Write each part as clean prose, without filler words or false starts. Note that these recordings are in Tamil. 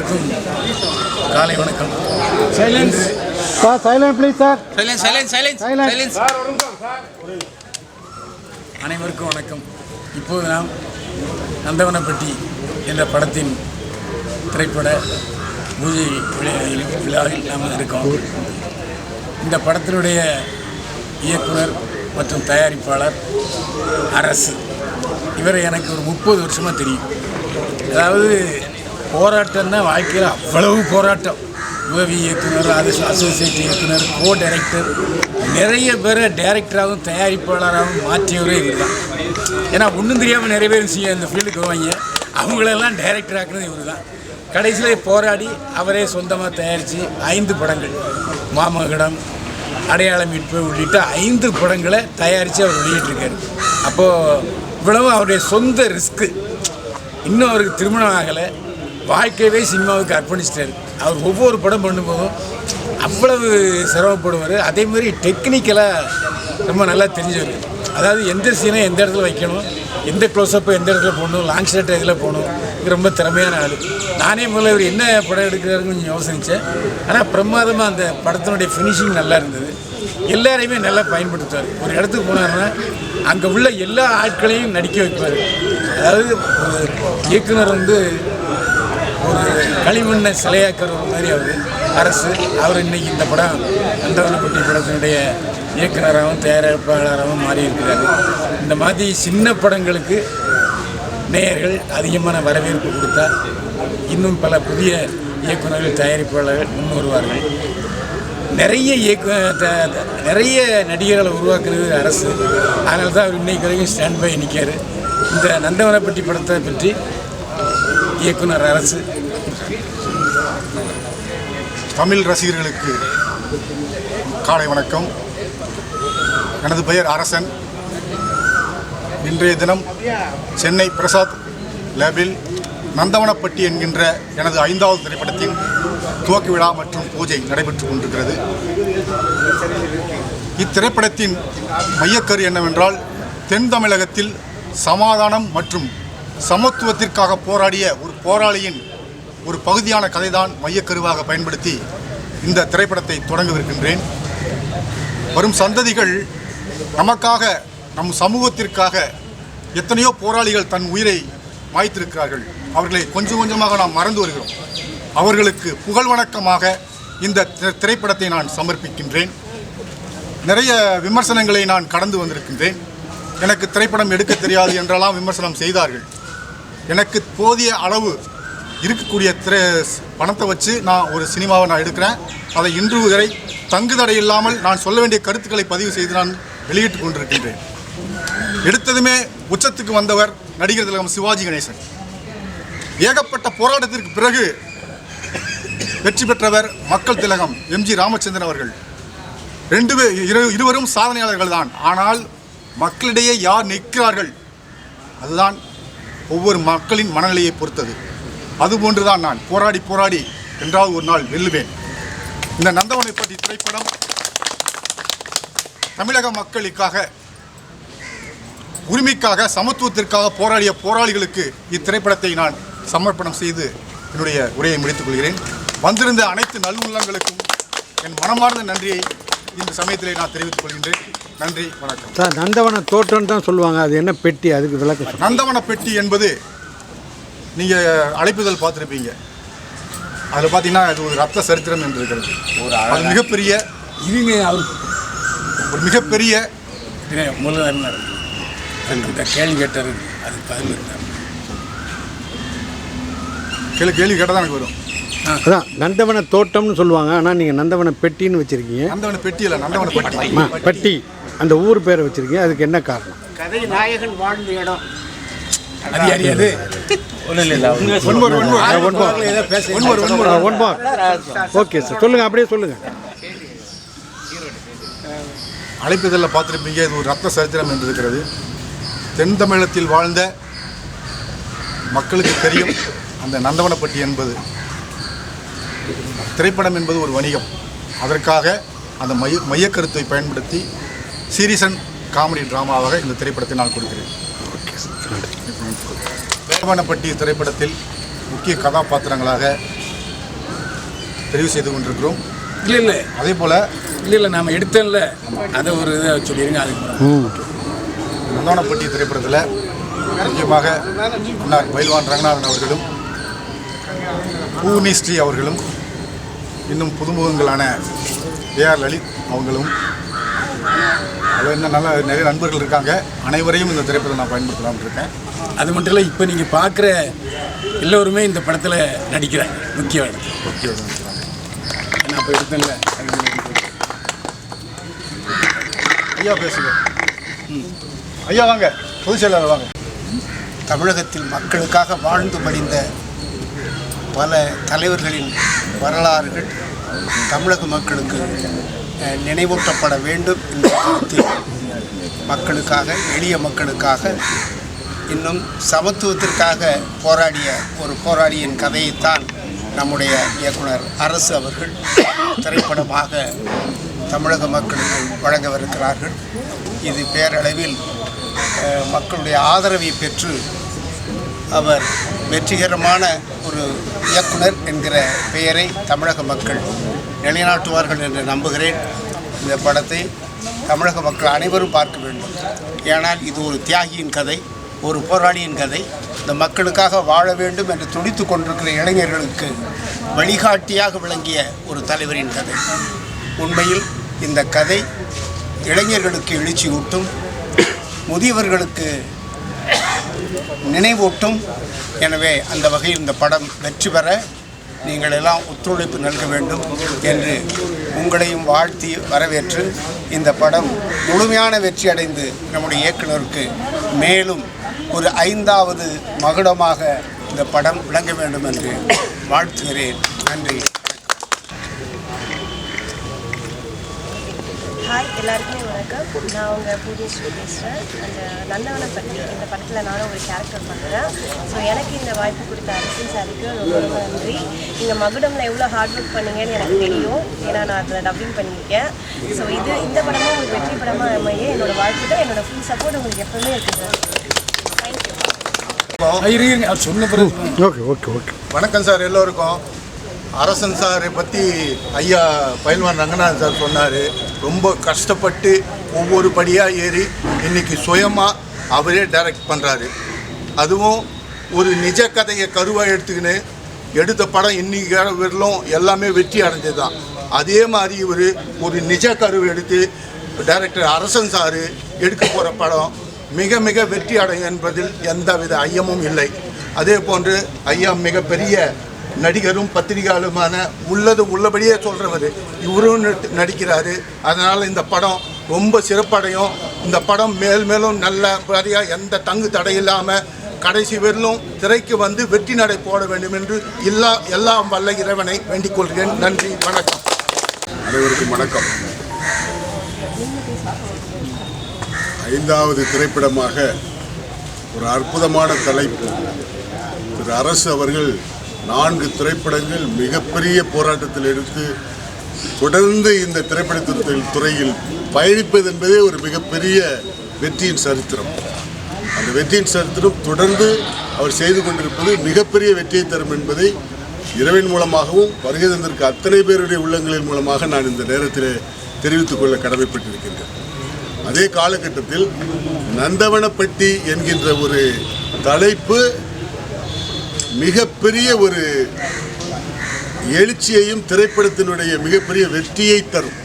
அனைவருக்கும் காலை வணக்கம். Silence sir, silence please sir. Silence. அனைவருக்கும் வணக்கம். இப்போது நாம் நந்தவனப்பட்டி என்ற படத்தின் திரைப்பட பூஜை விழாவில் நாம் இருக்கோம். இந்த படத்தினுடைய இயக்குனர் மற்றும் தயாரிப்பாளர் அரசு. இவரை எனக்கு ஒரு 30 வருஷமாக தெரியும். அதாவது போராட்டம்னா வாழ்க்கையில் அவ்வளவு போராட்டம். உதவி இயக்குனர், அசோசியேட் இயக்குனர், கோ டைரக்டர், நிறைய பேரை டைரக்டராகவும் தயாரிப்பாளராகவும் மாற்றியவரே இவர் தான். ஏன்னா ஒன்றும் தெரியாமல் நிறைய பேர் இந்த ஃபீல்டுக்கு வருவாங்க, அவங்களெல்லாம் டைரக்டர் ஆக்குறது இவர் தான். கடைசியில் போராடி அவரே சொந்தமாக தயாரித்து 5 படங்கள், மாமகடம், அடையாள மீட்பு உள்ளிட்ட 5 படங்களை தயாரித்து அவர் வெளியிட்டிருக்காரு. அப்போது இவ்வளவு அவருடைய சொந்த ரிஸ்க்கு. இன்னும் அவருக்கு திருமணம் ஆகலை, வாழ்க்கையவே சினிமாவுக்கு அர்ப்பணிச்சிட்டார். அவர் ஒவ்வொரு படம் பண்ணும்போதும் அவ்வளவு சிரமப்படுவார். அதேமாதிரி டெக்னிக்கலாக ரொம்ப நல்லா தெரிஞ்சவர். அதாவது எந்த சீனை எந்த இடத்துல வைக்கணும், எந்த க்ளோஸ்அப்பை எந்த இடத்துல போடணும், லாங் ஷாட்டை இதில் போகணும், இது ரொம்ப திறமையான ஆள். நானே முதல்ல இவர் என்ன படம் எடுக்கிறாருன்னு கொஞ்சம் யோசிச்சேன். ஆனால் பிரமாதமாக அந்த படத்தினுடைய ஃபினிஷிங் நல்லா இருந்தது. எல்லாரையுமே நல்லா பயன்படுத்துவார். ஒரு இடத்துக்கு போனார்னா அங்கே உள்ள எல்லா ஆட்களையும் நடிக்க வைப்பார். அதாவது இயக்குனர் ஒரு களிமண்ணை சிலையாக்குறவர் மாதிரி அவர் அரசு. அவர் இன்றைக்கி இந்த படம் நந்தவனப்பட்டி படத்தினுடைய இயக்குனராகவும் தயாரிப்பாளராகவும் மாறி இருக்கிறார். இந்த மாதிரி சின்ன படங்களுக்கு நேயர்கள் அதிகமான வரவேற்பு கொடுத்தா இன்னும் பல புதிய இயக்குநர்கள், தயாரிப்பாளர்கள் முன் வருவார்கள். நிறைய நடிகர்களை உருவாக்குறது அரசு. அதனால தான் அவர் இன்னைக்கு வரைக்கும் ஸ்டாண்ட் பை நிற்கார். இந்த நந்தவனப்பட்டி படத்தை பற்றி இயக்குனர் அரசு. தமிழ் ரசிகர்களுக்கு காலை வணக்கம். எனது பெயர் அரசன். இன்றைய தினம் சென்னை பிரசாத் லேபில் நந்தவனப்பட்டி என்கின்ற எனது 5வது திரைப்படத்தின் துவக்க விழா மற்றும் பூஜை நடைபெற்றுக் கொண்டிருக்கிறது. இத்திரைப்படத்தின் மையக்கரு என்னவென்றால், தென் தமிழகத்தில் சமாதானம் மற்றும் சமத்துவத்திற்காக போராடிய ஒரு போராளியின் ஒரு பகுதியான கதைதான் மையக்கருவாக பயன்படுத்தி இந்த திரைப்படத்தை தொடங்கவிருக்கின்றேன். வரும் சந்ததிகள் நமக்காக, நம் சமூகத்திற்காக எத்தனையோ போராளிகள் தன் உயிரை மாய்த்திருக்கிறார்கள். அவர்களை கொஞ்சம் கொஞ்சமாக நாம் மறந்து வருகிறோம். அவர்களுக்கு புகழ் வணக்கமாக இந்த திரைப்படத்தை நான் சமர்ப்பிக்கின்றேன். நிறைய விமர்சனங்களை நான் கடந்து வந்திருக்கின்றேன். எனக்கு திரைப்படம் எடுக்க தெரியாது என்றெல்லாம் விமர்சனம் செய்தார்கள். எனக்கு போதிய அளவு இருக்கக்கூடிய பணத்தை வச்சு நான் ஒரு சினிமாவை நான் எடுக்கிறேன். அதை இன்று வரை தங்குதடை இல்லாமல் நான் சொல்ல வேண்டிய கருத்துக்களை பதிவு செய்து நான் வெளியிட்டு கொண்டிருக்கின்றேன். எடுத்ததுமே உச்சத்துக்கு வந்தவர் நடிகர் திலகம் சிவாஜி கணேசன். ஏகப்பட்ட போராட்டத்திற்கு பிறகு வெற்றி பெற்றவர் மக்கள் திலகம் எம்ஜி ராமச்சந்திரன் அவர்கள். இருவரும் சாதனையாளர்கள் தான். ஆனால் மக்களிடையே யார் நிற்கிறார்கள், அதுதான் ஒவ்வொரு மக்களின் மனநிலையை பொறுத்தது. அதுபோன்றுதான் நான் போராடி என்றாவது ஒரு நாள் வெல்லுவேன். இந்த நந்தவனப்பட்டி திரைப்படம் தமிழக மக்களுக்காக, உரிமைக்காக, சமத்துவத்திற்காக போராடிய போராளிகளுக்கு இத்திரைப்படத்தை நான் சமர்ப்பணம் செய்து என்னுடைய உரையை முடித்துக் கொள்கிறேன். வந்திருந்த அனைத்து நல்லுள்ளங்களுக்கும் என் மனமார்ந்த நன்றியை இந்த சமயத்திலே நான் தெரிவித்துக் கொள்கின்றேன். நன்றி, வணக்கம். சார், நந்தவன தோட்டம் தான் சொல்லுவாங்க, அது என்ன பெட்டி, அதுக்கு விளக்கம். நந்தவன பெட்டி என்பது நீங்கள் அழைப்புதல் பார்த்துருப்பீங்க. அதில் பார்த்தீங்கன்னா அது ஒரு ரத்த சரித்திரம் என்று இருக்கிறது. அது மிகப்பெரிய ஒரு மிகப்பெரிய கேள்வி கேட்டார். அது கேள்வி கேட்டால் தான் எனக்கு வரும். அதான் நந்தவன தோட்டம்னு சொல்லுவாங்க, ஆனால் நீங்கள் நந்தவன பெட்டின்னு வச்சுருக்கீங்க. நந்தவன பெட்டி இல்லை, நந்தவன பெட்டி. பெட்டி அந்த ஊர் பேரை வச்சுருக்கீங்க, அதுக்கு என்ன காரணம்? கதை நாயகன் வாழ்ந்த இடம். அது அறியாது. ஓகே சார், சொல்லுங்கள், அப்படியே சொல்லுங்கள். அழைப்புதலில் பார்த்துருப்பீங்க, இது ஒரு ரத்த சரித்திரம் என்று இருக்கிறது. தென் தமிழகத்தில் வாழ்ந்த மக்களுக்கு தெரியும் அந்த நந்தவனப்பட்டி என்பது. திரைப்படம் என்பது ஒரு வணிகம். அதற்காக அந்த மையக்கருத்தை பயன்படுத்தி சீரியஸ் அண்ட் காமெடி ட்ராமாவாக இந்த திரைப்படத்தை நான் கொடுக்கிறேன். நந்தவனப்பட்டி திரைப்படத்தில் முக்கிய கதாபாத்திரங்களாக தெரிவு செய்து கொண்டிருக்கிறோம். இல்லை அதே போல் இல்லை நாம் எடுத்தோம்ல அதை ஒரு இதை சொல்லிடுங்க. அதுக்கு நந்தவனப்பட்டி திரைப்படத்தில் முக்கியமாக அண்ணார் பயில்வான் ரங்கநாதன் அவர்களும் பூர்ணிஸ்ரீ அவர்களும் இன்னும் புதுமுகங்களான ஏஆர் லலித் அவங்களும் அதில் இன்னும் நல்ல நிறைய நண்பர்கள் இருக்காங்க. அனைவரையும் இந்த திரைப்படத்தை நான் பயன்படுத்தலாம்னு இருக்கேன். அது மட்டும் இல்லை, இப்போ நீங்கள் பார்க்குற எல்லோருமே இந்த படத்தில் நடிக்கிறாங்க. முக்கிய இடத்துல ஏன்னா அப்போ எடுத்தேன்ல. ஐயா பேசுங்க. ஐயா வாங்க, பொதுச் செயலாளர் வாங்க. தமிழகத்தில் மக்களுக்காக வாழ்ந்து மடிந்த பல தலைவர்களின் வரலாறுகள் தமிழக மக்களுக்கு நினைவூட்டப்பட வேண்டும் என்ற கருத்தில் மக்களுக்காக, எளிய மக்களுக்காக, இன்னும் சமத்துவத்திற்காக போராடிய ஒரு போராளியின் கதையைத்தான் நம்முடைய இயக்குனர் அரசு அவர்கள் திரைப்படமாக தமிழக மக்களுக்கு வழங்கவிருக்கிறார்கள். இது பேரளவில் மக்களுடைய ஆதரவை பெற்று அவர் வெற்றிகரமான ஒரு இயக்குனர் என்கிற பெயரை தமிழக மக்கள் நிலைநாட்டுவார்கள் என்று நம்புகிறேன். இந்த படத்தை தமிழக மக்கள் அனைவரும் பார்க்க வேண்டும். ஏனால் இது ஒரு தியாகியின் கதை, ஒரு போராளியின் கதை. இந்த மக்களுக்காக வாழ வேண்டும் என்று துடித்து கொண்டிருக்கிற இளைஞர்களுக்கு வழிகாட்டியாக விளங்கிய ஒரு தலைவரின் கதை. உண்மையில் இந்த கதை இளைஞர்களுக்கு எழுச்சியூட்டும், முதியவர்களுக்கு நினைவூட்டும். எனவே அந்த வகையில் இந்த படம் வெற்றி பெற நீங்கள் எல்லாம் ஒத்துழைப்பு நல்க வேண்டும் என்று உங்களையும் வாழ்த்தி வரவேற்று இந்த படம் முழுமையான வெற்றி அடைந்து நம்முடைய இயக்குனருக்கு மேலும் ஒரு 5வது மகுடமாக இந்த படம் விளங்க வேண்டும் என்று வாழ்த்துகிறேன். நன்றி. ஹாய், எல்லாருக்குமே வணக்கம். நான் உங்கள் பூஜேஸ்வரி பேசுகிறேன். அந்த நந்தவனப்பட்டி இந்த படத்தில் நானும் ஒரு கேரக்டர் பண்ணுறேன். ஸோ எனக்கு இந்த வாய்ப்பு கொடுத்த அரசின் சாருக்கு ரொம்ப ரொம்ப நன்றி. நீங்கள் மகுடமில் எவ்வளோ ஹார்ட் ஒர்க் பண்ணீங்கன்னு எனக்கு தெரியும், ஏன்னா நான் அதில் டப்பிங் பண்ணியிருக்கேன். ஸோ இந்த படமும் உங்களுக்கு வெற்றி படமாக அமைய என்னோடய வாழ்த்துக்கள், என்னோடய ஃபுல் சப்போர்ட் உங்களுக்கு எப்பவுமே இருக்குது சார். தேங்க்யூ. சொன்ன பிறகு ஓகே ஓகே ஓகே. வணக்கம் சார் எல்லோருக்கும். அரசன் சாரை பற்றி ஐயா பயில்வான் ரங்கநாதன் சார் சொன்னார். ரொம்ப கஷ்டப்பட்டு ஒவ்வொரு படியாக ஏறி இன்றைக்கி சுயமாக அவரே டைரக்ட் பண்ணுறாரு. அதுவும் ஒரு நிஜ கதையை கருவாக எடுத்துக்கின்னு எடுத்த படம் இன்றைக்கி வரலும் எல்லாமே வெற்றி அடைஞ்சது தான். அதே மாதிரி இவர் ஒரு நிஜ கருவை எடுத்து டைரக்டர் அரசன் சார் எடுக்க போகிற படம் மிக மிக வெற்றி அடையும் என்பதில் எந்தவித ஐயமும் இல்லை. அதே போன்று ஐயா மிகப்பெரிய நடிகரும் பத்திரிகையாளருமான உள்ளது உள்ளபடியே சொல்கிறவர் இவரும் நடிக்கிறாரு. அதனால் இந்த படம் ரொம்ப சிறப்படையும். இந்த படம் மேலும் நல்ல மாதிரியாக எந்த தங்கு தடையில்லாமல் கடைசி வரலும் திரைக்கு வந்து வெற்றி நடை போட வேண்டும் என்று எல்லாம் வல்ல இறைவனை வேண்டிக் கொள்கிறேன். நன்றி, வணக்கம். அனைவருக்கும் வணக்கம். 5வது திரைப்படமாக ஒரு அற்புதமான தலைப்பு. திரு அரசு அவர்கள் 4 திரைப்படங்கள் மிகப்பெரிய போராட்டத்தில் எடுத்து தொடர்ந்து இந்த திரைப்பட துறையில் பயணிப்பது என்பதே ஒரு மிகப்பெரிய வெற்றியின் சரித்திரம். அந்த வெற்றியின் சரித்திரம் தொடர்ந்து அவர் செய்து கொண்டிருப்பது மிகப்பெரிய வெற்றியை தரும் என்பதை இறைவன் மூலமாகவும் வருகை தந்திருக்க அத்தனை பேருடைய உள்ளங்களின் மூலமாக நான் இந்த நேரத்தில் தெரிவித்துக் கொள்ள கடமைப்பட்டிருக்கின்றேன். அதே காலகட்டத்தில் நந்தவனப்பட்டி என்கின்ற ஒரு தலைப்பு மிகப்பெரிய ஒரு எழுச்சியையும் திரைப்படத்தினுடைய மிகப்பெரிய வெற்றியை தரும்.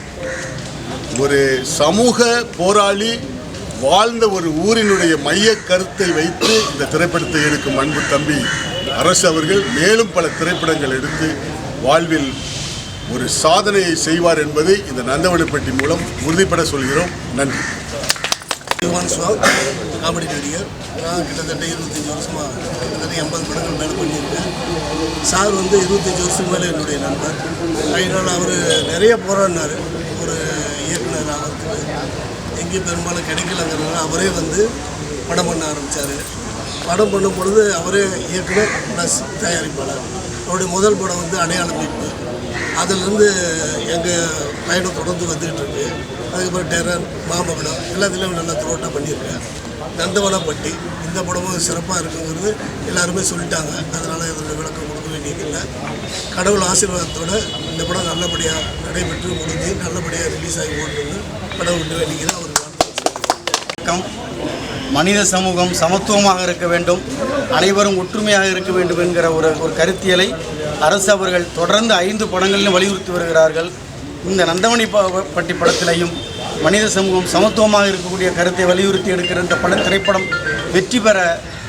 ஒரு சமூக போராளி வாழ்ந்த ஒரு ஊரினுடைய மைய கருத்தை வைத்து இந்த திரைப்படத்தை எடுக்கும் அன்பு தம்பி அரசு அவர்கள் மேலும் பல திரைப்படங்கள் எடுத்து வாழ்வில் ஒரு சாதனையை செய்வார் என்பதை இந்த நந்தவனப்பட்டி மூலம் உறுதிப்பட சொல்கிறோம். நன்றி. காமெடி நடிகர். நான் கிட்டத்தட்ட 25 வருஷமாக கிட்டத்தட்ட 80 படங்கள் மேலே பண்ணியிருக்கேன். சார் 25 வருஷம் மேலே என்னுடைய நண்பர். அதனால் அவர் நிறைய போராடினார் ஒரு இயக்குனர் ஆகிறதுக்கு. எங்கேயும் பெரும்பாலும் கிடைக்கலங்கிறதுனால அவரே படம் பண்ண ஆரம்பித்தார். படம் பண்ணும் பொழுது அவரே இயக்குனர் ப்ளஸ் தயாரிப்பாளர். அவருடைய முதல் படம் அடையாள மீட்பு. அதிலிருந்து எங்கள் பயணம் தொடர்ந்து வந்துகிட்டு இருக்கு. அதுக்கப்புறம் டெரர், மாமகுடம் எல்லாத்துலேயும் நல்லா த்ரோட்டாக பண்ணியிருக்கேன். நந்தவனப்பட்டி. இந்த படமும் சிறப்பாக இருக்குங்கிறது எல்லாருமே சொல்லிட்டாங்க. அதனால் இதோட விளக்கம் கொடுக்க வேண்டியதில்லை. கடவுள் ஆசீர்வாதத்தோடு இந்த படம் நல்லபடியாக நடைபெற்று முடிஞ்சு நல்லபடியாக ரிலீஸ் ஆகி ஓட்டுன்னு கடவுள்கிட்ட வேண்டிக்கிறேன். அவர் மனித சமூகம் சமத்துவமாக இருக்க வேண்டும், அனைவரும் ஒற்றுமையாக இருக்க வேண்டும் என்கிற ஒரு கருத்தியலை அரசு அவர்கள் தொடர்ந்து 5 படங்களிலும் வலியுறுத்தி வருகிறார்கள். இந்த நந்தவனப்பட்டி படத்திலையும் மனித சமூகம் சமத்துவமாக இருக்கக்கூடிய கருத்தை வலியுறுத்தி எடுக்கிற இந்த திரைப்படம் வெற்றி பெற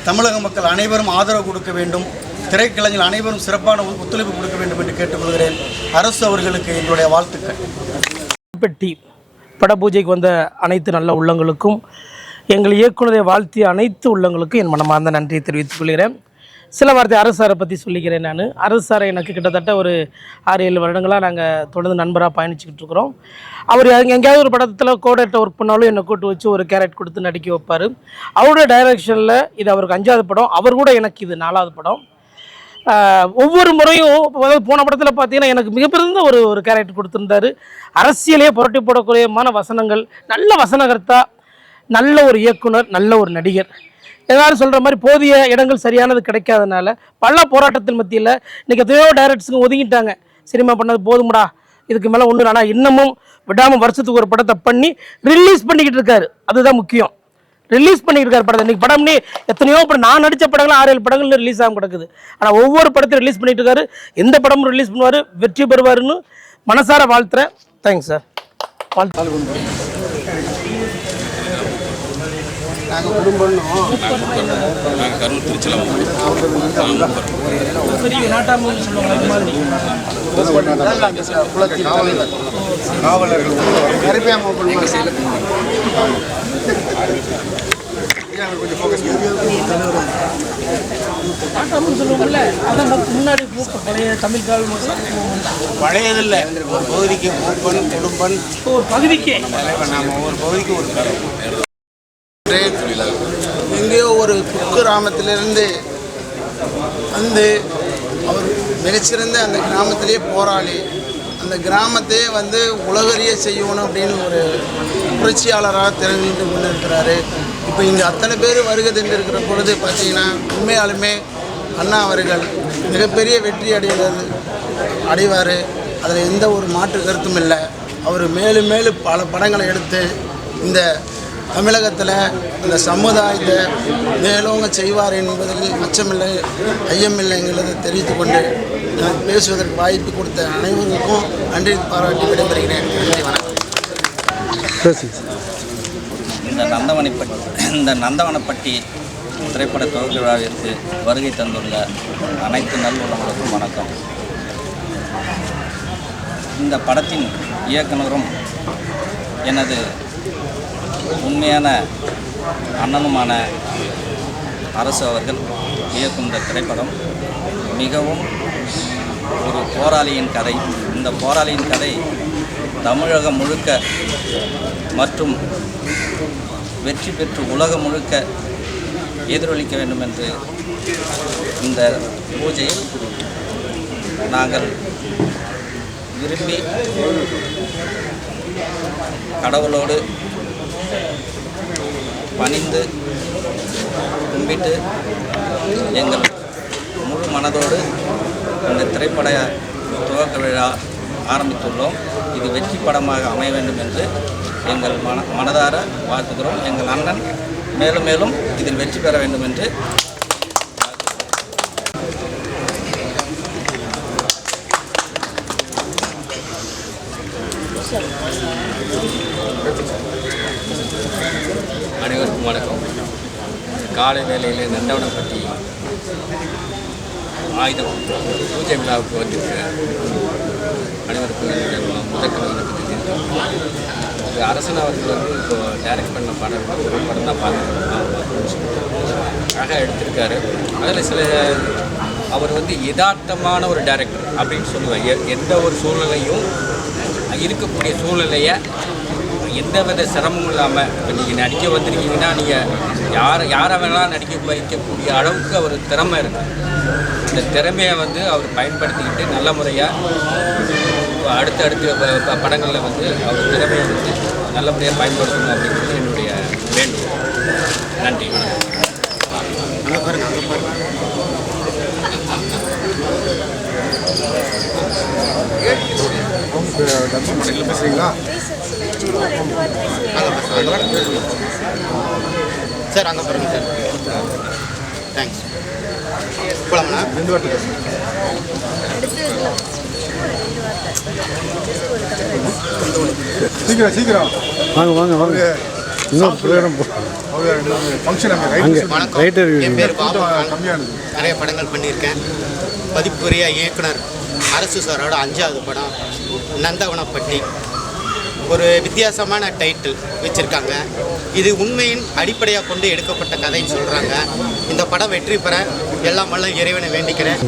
தமிழக மக்கள் அனைவரும் ஆதரவு கொடுக்க வேண்டும். திரைக்கலைஞர்கள் அனைவரும் சிறப்பான ஒத்துழைப்பு கொடுக்க வேண்டும் என்று கேட்டுக்கொள்கிறேன். அரசு அவர்களுக்கு என்னுடைய வாழ்த்துக்கள். பெட்டி பட பூஜைக்கு வந்த அனைத்து நல்ல உள்ளங்களுக்கும், எங்கள் இயக்குனரை வாழ்த்திய அனைத்து உள்ளங்களுக்கும் என் மனமார்ந்த நன்றியை தெரிவித்துக் கொள்கிறேன். சில வார்த்தை அரசு சாரை பற்றி சொல்லிக்கிறேன். நான் அரசு சாரை எனக்கு கிட்டத்தட்ட ஒரு 6-7 வருடங்களாக நாங்கள் தொடர்ந்து நண்பராக பயணிச்சுக்கிட்டு இருக்கிறோம். அவர் எங்கேயாவது ஒரு படத்தில் கோடேட்டை ஒர்க் பண்ணாலும் என்னை கூட்டு வச்சு ஒரு கேரக்டர் கொடுத்து நடிக்க வைப்பார். அவருடைய டைரக்ஷனில் இது அவருக்கு 5வது படம், அவர் கூட எனக்கு இது 4வது படம். ஒவ்வொரு முறையும் போன படத்தில் பார்த்தீங்கன்னா எனக்கு மிகப்பெரிய ஒரு கேரக்டர் கொடுத்துருந்தாரு. அரசியலே புரட்டி போடக்கூடியமான வசனங்கள், நல்ல வசனகர்த்தா, நல்ல ஒரு இயக்குனர், நல்ல ஒரு நடிகர். எல்லாரும் சொல்கிற மாதிரி போதிய இடங்கள் சரியானது கிடைக்காதனால பல போராட்டத்தின் மத்தியில் இன்றைக்கி எத்தனையோ டைரக்டர்ஸுங்க ஒதுங்கிட்டாங்க. சினிமா பண்ணது போதும்டா, இதுக்கு மேலே ஒன்று. ஆனால் இன்னமும் விடாமல் வருஷத்துக்கு ஒரு படத்தை பண்ணி ரிலீஸ் பண்ணிக்கிட்டு இருக்காரு. அதுதான் முக்கியம். ரிலீஸ் பண்ணிக்கிட்டு இருக்காரு படத்தை. இன்றைக்கி படம்னே எத்தனையோ படம், நான் நடித்த படங்கள் 6-7 படங்கள் ரிலீஸ் ஆகாமல் கிடக்குது. ஆனால் ஒவ்வொரு படத்தையும் ரிலீஸ் பண்ணிட்டு இருக்காரு. எந்த படமும் ரிலீஸ் பண்ணுவார், வெற்றி பெறுவாருன்னு மனசார வாழ்த்துறேன். Thanks sir. நாங்கள் குடும்பம் காவலர்கள் பழையதில்லை, ஒரு பகுதிக்கு மூப்பன் குடும்பன், ஒரு பகுதிக்கு நாம் ஒவ்வொரு பகுதிக்கு ஒரு எங்கேயோ ஒரு குக்கிராமத்திலிருந்து வந்து அவர் மிகச்சிறந்த அந்த கிராமத்திலே போராளி, அந்த கிராமத்தையே வந்து உலகறிய செய்யணும் அப்படின்னு ஒரு புரட்சியாளராக திறந்து கொண்டு இருக்கிறாரு. இப்போ இங்கே அத்தனை பேர் வருகை தந்திருக்கிற பொழுது பார்த்தீங்கன்னா உண்மையாலுமே அண்ணா அவர்கள் மிகப்பெரிய வெற்றி அடைவார். அதில் எந்த ஒரு மாற்று கருத்தும் இல்லை. அவர் மேலும் மேலும் பல படங்களை எடுத்து இந்த தமிழகத்தில் இந்த சமுதாயத்தை மேலோங்க செய்வார் என்பதில் அச்சமில்லை, ஐயமில்லைங்கிறதை தெரிவித்துக் கொண்டு எனக்கு பேசுவதற்கு வாய்ப்பு கொடுத்த அனைவருக்கும் நன்றி பாராட்டி விடைபெறுகிறேன். நன்றி, வணக்கம். இந்த நந்தவனப்பட்டி திரைப்பட துவக்க விழாவிற்கு வருகை தந்துள்ள அனைத்து நல்லுள்ளவர்களுக்கும் வணக்கம். இந்த படத்தின் இயக்குனரும் எனது உண்மையான அண்ணனுமான அரசு அவர்கள் இயக்கும் இந்த திரைப்படம் மிகவும் ஒரு போராளியின் கதை. இந்த போராளியின் கதை தமிழகம் முழுக்க மற்றும் வெற்றி பெற்று உலகம் முழுக்க எதிரொலிக்க வேண்டும் என்று இந்த பூஜையில் நாங்கள் விரும்பி கடவுளோடு பணிந்து கும்பிட்டு எங்கள் முழு மனதோடு இந்த திரைப்பட துவக்க விழா ஆரம்பித்துள்ளோம். இது வெற்றி படமாக அமைய வேண்டும் என்று எங்கள் மனதார வாழ்த்துகிறோம். எங்கள் அண்ணன் மேலும் மேலும் இதில் வெற்றி பெற வேண்டும் என்று அனைவருக்கும் வணக்கம். காலை வேளையிலே நந்தவனப்பட்டி ஆயுத பூஜை விழாவுக்கு வந்திருக்க அனைவருக்கும் முதற்கல்வி அரசன் அவர்கள் வந்து இப்போ டைரக்ட் பண்ண படம் ஒரு படம் தான் பார்த்துருக்கோம். அழகாக எடுத்திருக்காரு. அதில் சில அவர் வந்து யதார்த்தமான ஒரு டைரக்டர் அப்படின்னு சொல்லுவார். எந்த ஒரு சூழ்நிலையும் இருக்கக்கூடிய சூழ்நிலையை எந்தவித சிரமமும் இல்லாமல் இப்போ நீங்கள் நடிக்க வந்திருக்கீங்கன்னா நீங்கள் யாரை வேணாலும் நடிக்க வைக்கக்கூடிய அளவுக்கு அவர் திறமை இருக்குது. இந்த திறமையை வந்து அவர் பயன்படுத்திக்கிட்டு நல்ல முறையாக அடுத்தடுத்த படங்களில் வந்து அவர் திறமையை வந்து நல்லபடியாக பயன்படுத்தணும் அப்படிங்கிறது என்னுடைய வேண்டுகோள். நன்றி. பேசுறீங்களா? சும்மா 2 வார்த்தை பேசுகிறேன். சார் அங்கே பாருங்க சார். தேங்க்ஸ். போலாம்ண்ணா. 2 வார்த்தை பேசுங்க. அடுத்து சும்மா 2 வார்த்தை ஜஸ்ட் ஒரு கதை. சீக்கிரம் வாங்க வாங்க வாங்க இன்னும் ப்ரோக்ராம் ஃபங்க்ஷன் அங்கே ரைட்டர் என் பேர் பாபு. கம்மியானது. நிறைய படங்கள் பண்ணியிருக்கேன். பதிப்புரிய இயக்குனர் அரசு சாரோட 5வது படம் நந்தவனப்பட்டி. ஒரு வித்தியாசமான டைட்டில் வச்சுருக்காங்க. இது உண்மையின் அடிப்படையாக கொண்டு எடுக்கப்பட்ட கதைன்னு சொல்கிறாங்க. இந்த படம் வெற்றி பெற எல்லாம் வல்ல இறைவனை வேண்டிக்கிறேன்.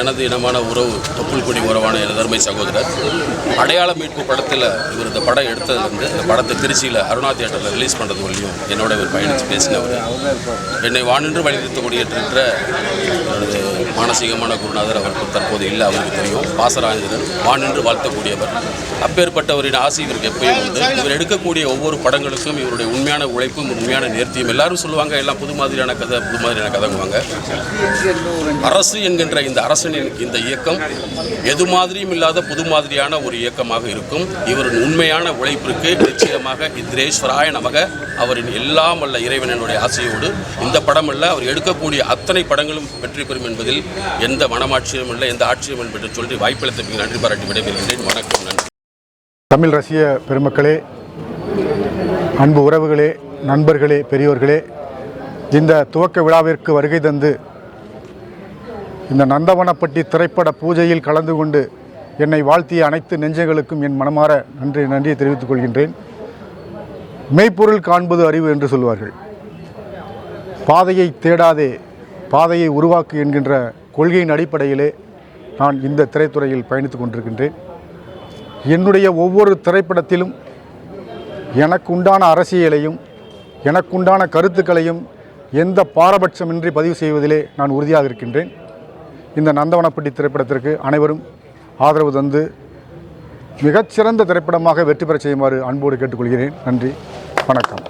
எனது இனமான உறவு தொப்புள்கொடி உறவான எனது அருமை சகோதரர் அடையாள மீட்பு படத்தில் இவர் இந்த படம் எடுத்ததுலேருந்து இந்த படத்தை திருச்சியில் அருணா தியேட்டரில் ரிலீஸ் பண்ணுறது வரையும் என்னோட இவர் பயணித்து பேசினவர். என்னை வானின்று வழிநடத்த முடியேற்ற எனது மானசீகமான குருநாதர் அவருக்கு தற்போது இல்லை, அவருக்கு தெரியும். பாசராஜன் வானின்று வாழ்த்தக்கூடியவர். அப்பேற்பட்டவரின் ஆசை இவருக்கு எப்பயும் உண்டு. இவர் எடுக்கக்கூடிய ஒவ்வொரு படங்களுக்கும் இவருடைய உண்மையான உழைப்பும் உண்மையான நேர்த்தியும். எல்லாரும் சொல்லுவாங்க எல்லாம் புது மாதிரியான கதைங்குவாங்க. அரசு என்கின்ற இந்த அரசனின் இந்த இயக்கம் எது மாதிரியும் இல்லாத புது மாதிரியான ஒரு இயக்கமாக இருக்கும். இவரின் உண்மையான உழைப்பிற்கு நிச்சயமாக இந்திரேஸ்வராய நமக அவரின் எல்லாம் வல்ல இறைவனுடைய ஆசையோடு இந்த படம் அல்ல அவர் எடுக்கக்கூடிய அத்தனை படங்களும் வெற்றி பெறும் என்பதில் எந்த மனமாட்சியும் இல்லை, எந்த ஆட்சியும் என்று சொல்லி வாய்ப்பளித்தமைக்கு நன்றி பாராட்டி விடைபெறுகின்றேன். வணக்கம், நன்றி. தமிழ் ரசிக பெருமக்களே, அன்பு உறவுகளே, நண்பர்களே, பெரியோர்களே, இந்த துவக்க விழாவிற்கு வருகை தந்து இந்த நந்தவனப்பட்டி திரைப்பட பூஜையில் கலந்து கொண்டு என்னை வாழ்த்திய அனைத்து நெஞ்சங்களுக்கும் என் மனமார நன்றியை தெரிவித்துக் கொள்கின்றேன். மெய்ப்பொருள் காண்பது அறிவு என்று சொல்வார்கள். பாதையை தேடாதே, பாதையை உருவாக்கு என்கின்ற கொள்கையின் அடிப்படையிலே நான் இந்த திரைத்துறையில் பயணித்து கொண்டிருக்கின்றேன். என்னுடைய ஒவ்வொரு திரைப்படத்திலும் எனக்குண்டான அரசியலையும் எனக்குண்டான கருத்துக்களையும் எந்த பாரபட்சமின்றி பதிவு செய்வதிலே நான் உறுதியாக இருக்கின்றேன். இந்த நந்தவனப்பட்டி திரைப்படத்திற்கு அனைவரும் ஆதரவு தந்து மிகச்சிறந்த திரைப்படமாக வெற்றி பெற செய்யுமாறு அன்போடு கேட்டுக்கொள்கிறேன். நன்றி, வணக்கம்.